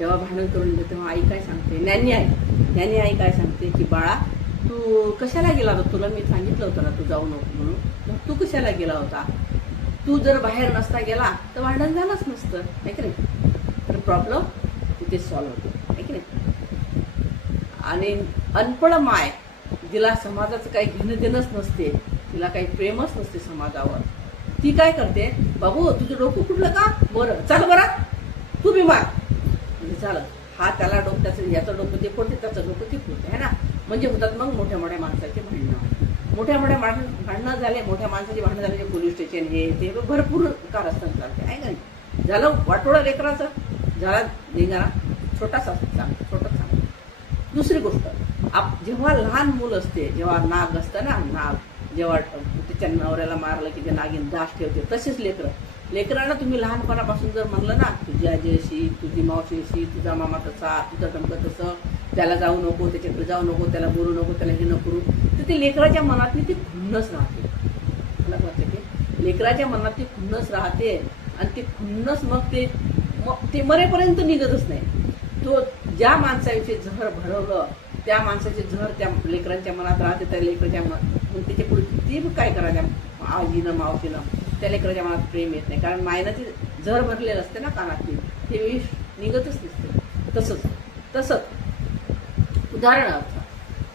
जेव्हा भांडण करून येते तेव्हा आई काय सांगते, ज्ञानी आई काय सांगते की बाळा तू कशाला गेला होता, तुला मी सांगितलं होतं ना तू जाऊ नको म्हणून, मग तू कशाला गेला होता, तू जर बाहेर नसता गेला तर भांडण झालंच नसतं, आहे की नाही. तर प्रॉब्लेम तिथे सॉल्व्ह होतो, आहे की नाही. आणि अनपढ माय जिला समाजाचं काही घेणं देणंच नसते, तिला काही प्रेमच नसते समाजावर, ती काय करते, बाबू तुझं डोकं फुटलं का, बरं चल बरं तू बिमार, म्हणजे झालं, हा त्याला डोकं त्याचं याचं डोकं ते फोडते, त्याचं डोकं ते फोडते, है ना. म्हणजे होतात मग मोठ्या मोठ्या माणसाचे भांडणं, मोठ्या मोठ्या भांडणं झाले, मोठ्या माणसाची भांडणं झाले, पोलीस स्टेशन हे ते भरपूर कारस्थान चालते, आहे का नाही. झालं वाटोळं लेकराचं, झाला धिंगाणा, छोटाच सांग. दुसरी गोष्ट, जेव्हा लहान मूल असते, जेव्हा नाग असतं ना, नाग जेव्हा त्याच्या नवऱ्याला मारलं की ते नागिन दास ठेवते, तसेच लेकरांना तुम्ही लहानपणापासून जर म्हणलं ना, तुझी आजी अशी, तुझी मावशी अशी, तुझा मामा तसा, तुझं टमकं तसं, त्याला जाऊ नको, त्याच्याकडे जाऊ नको, त्याला बोलू नको, त्याला हे नको करू, तर ते लेकराच्या मनातली ती खुन्नस राहते. मला वाटतं लेकराच्या मनात ती खुन्नस राहते आणि ते खुन्नस मग ते मरेपर्यंत निघतच नाही. तो ज्या माणसाविषयी जहर भरवलं त्या माणसाचे जहर त्या लेकरांच्या मनात राहते, त्या लेकराच्या मग त्याच्या पुढे किती काय करा त्या आजीनं मावशीनं, त्या लेकराच्या मनात प्रेम येत नाही, कारण मायनं ती जहर भरलेलं असते ना कानातली, ते विष निघतच नसते. तसंच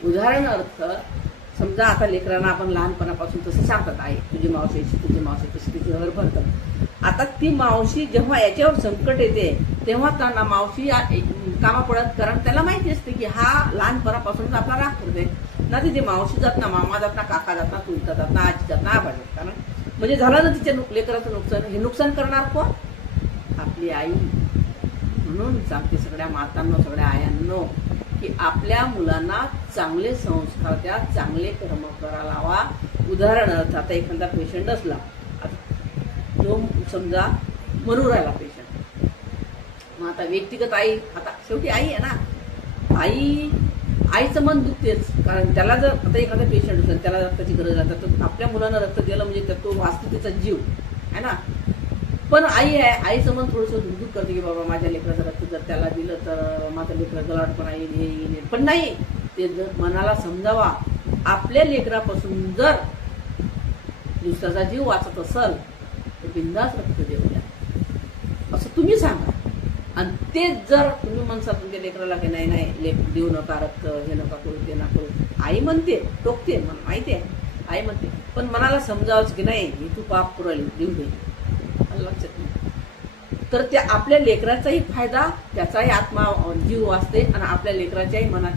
उदाहरणार्थ समजा आता लेकरांना आपण लहानपणापासून तसं सांगतात, आई तुझी मावशी तशी ती जहर भरतात. आता ती मावशी जेव्हा याच्यावर संकट येते तेव्हा त्यांना मावशी कामा पडत, कारण त्याला माहिती असते की हा लहानपणापासून आपला राग करते ना, तिथे मावशी जात ना, मामा जात ना, काका जात ना, चुलता जात ना, आजी जात ना, आबा जात ना, म्हणजे झालं ना तिच्या लेकराचं नुकसान. हे नुकसान करणार कोण, आपली आई. म्हणून सांगते सगळ्या मातांनो, सगळ्या आयांनो की आपल्या मुलांना चांगले संस्कार द्या, चांगले कर्म करा लावा. उदाहरणार्थ आता एखादा पेशंट असला, जो समजा मरू राहिला पेशंट, मग आता व्यक्तिगत आई, आता शेवटी आई आहे ना, आईचं मन दुखतेच, कारण त्याला जर आता एखादा पेशंट असेल, त्याला रक्ताची गरज आहे, तर आपल्या मुलांना रक्त दिलं म्हणजे तो वाचतो त्याचा जीव, आहे ना. पण आई आहे, आईचं मन थोडंसं दुःख करते की बाबा माझ्या लेकराचं रक्त जर त्याला दिलं तर माझं लेकरं गलाटपणा येईल, पण नाही, ते जर मनाला समजावा, आपल्या लेकरापासून जर दुसऱ्याचा जीव वाचत असेल तर बिंदास रक्त देऊया असं तुम्ही सांगा. आणि तेच जर तुम्ही म्हणसाल तुमच्या लेकराला की नाही लेक देऊ नका रक्त, हे नका करू, ते नका करू, आई म्हणते, टोकते, मला माहिती आहे, आई म्हणते, पण मनाला समजावंच की नाही हे तू पाप करू देऊ दे, लक्षात नाही. तर त्या आपल्या लेकराचाही फायदा, त्याचाही आत्मा जीव वाचते आणि आपल्या लेकराच्याही मनात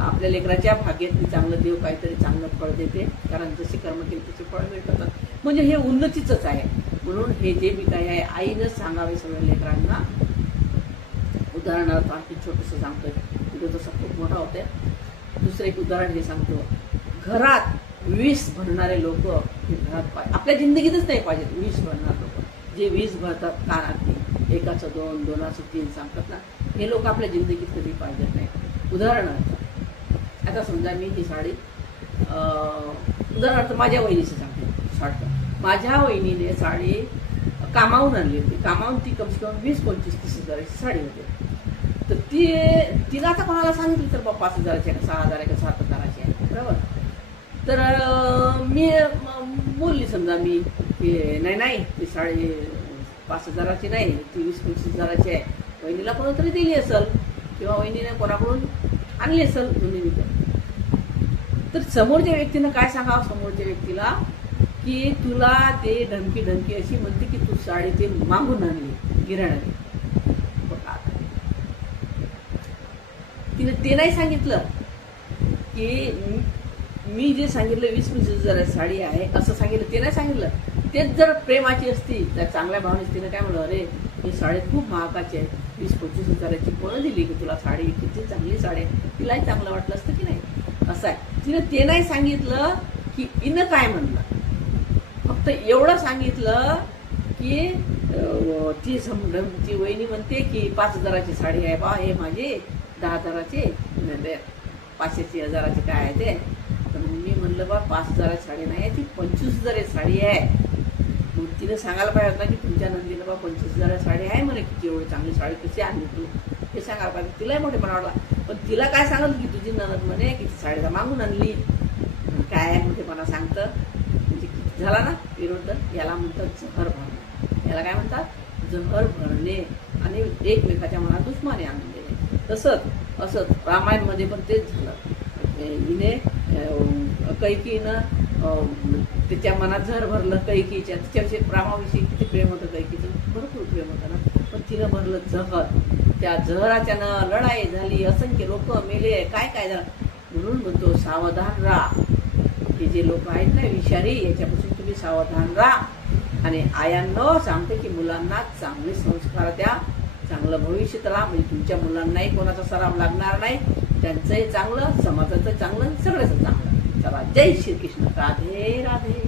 आपल्या लेकराच्या भाग्यात चांगलं देव काहीतरी चांगलं फळ देते, कारण जशी कर्म केली तसे फळ मिळतात. म्हणजे हे उन्नतीच आहे. म्हणून हे जे बी काही आहे आईनंच सांगावे सगळ्या लेकरांना. उदाहरणार्थ आणखी छोटंसं सांगतोय, तिथे तसं खूप मोठा होते. दुसरं एक उदाहरण हे सांगतो, घरात विष भरणारे लोक हे घरात आपल्या जिंदगीतच नाही पाहिजेत. विष भरणारे लोक जे विष भरतात कानात, एकाचं 2, 2चं 3 सांगतात ना, हे लोक आपल्या जिंदगीत कधी पाहिजेत नाही. उदाहरणार्थ आता समजा मी ही साडी, उदाहरणार्थ माझ्या वहिनीचं सांगते, शॉर्ट, माझ्या वहिनीने साडी कामावून आणली होती, कामावून ती कमसे कम 20-25-30 हजाराची साडी होती. तर तिला आता कोणाला सांगितलं तर बाबा 5,000ची आहे, 6,000 आहे, 7,000ची आहे, बरोबर. तर मी बोलली समजा मी की नाही ती साडी 5,000ची नाही, ती 20-25 हजाराची आहे, वहिनीला कोणतरी दिली असेल किंवा वहिनीने कोणाकडून आणली असेल दोन्ही. तर समोरच्या व्यक्तीनं काय सांगावं समोरच्या व्यक्तीला की तुला ते ढमकी अशी म्हणते की तू साडी ते मागून आणली किराणाने. तिने ते नाही सांगितलं की मी जे सांगितलं 20-25 हजाराची साडी आहे असं सांगितलं, ते नाही सांगितलं. तेच जर प्रेमाची असती तर चांगल्या भावनेच तिने काय म्हणलं, अरे ही साडी खूप महागाची आहे, 20-25 हजाराची कोण दिली की तुला साडी, किती चांगली साडी आहे, तिलाही चांगलं वाटलं असतं की नाही, असं आहे. तिने ते नाही सांगितलं की इनं काय म्हणलं, फक्त एवढं सांगितलं की ती वहिनी म्हणते की 5,000ची साडी आहे बा, हे माझी 10,000ची, 500ची 1,000ची काय आहे ते. तर मी म्हणलं बा 5,000ची साडी नाही आहे, ती 25,000ची साडी आहे. मग तिने सांगायला पाहिजे ना की तुमच्या नंदीला बा 25,000 साडी आहे म्हणे, किती एवढी चांगली साडी कशी आणली तू, हे सांगायला पाहिजे. तिलाही मोठेपणा वाटला. पण तिला काय सांगत की तुझी ननद म्हणे की साडीला मागून आणली. काय मोठेपणा सांगतं म्हणजे किती झाला ना विरोध. याला म्हणतात जहर भरणे. याला काय म्हणतात जहर भरणे आणि एकमेकाच्या मनात दुश्मनी आणून देणे. तसंच असंच रामायणमध्ये पण तेच झालं. हिने कैकीनं त्याच्या मनात झर भरलं कैकीच्या. तिच्याविषयी रामाविषयी किती प्रेम होतं कैकीचं, भरपूर प्रेम होतं ना. पण तिनं भरलं जहर. त्या जहराच्यानं लढाई झाली, असंख्य लोक मेले, काय काय झालं. म्हणून म्हणतो सावधान राहा. हे जे लोक आहेत ना विषारी, याच्यापासून तुम्ही सावधान राहा. आणि आयांनो सांगते की मुलांना चांगले संस्कार द्या, चांगलं भविष्य राहा, म्हणजे तुमच्या मुलांनाही कोणाचा सराव लागणार नाही, त्यांचंही चांगलं, समाजाचं चांगलं, सगळ्याच चांगलं. चला, जय श्रीकृष्ण. राधे राधे.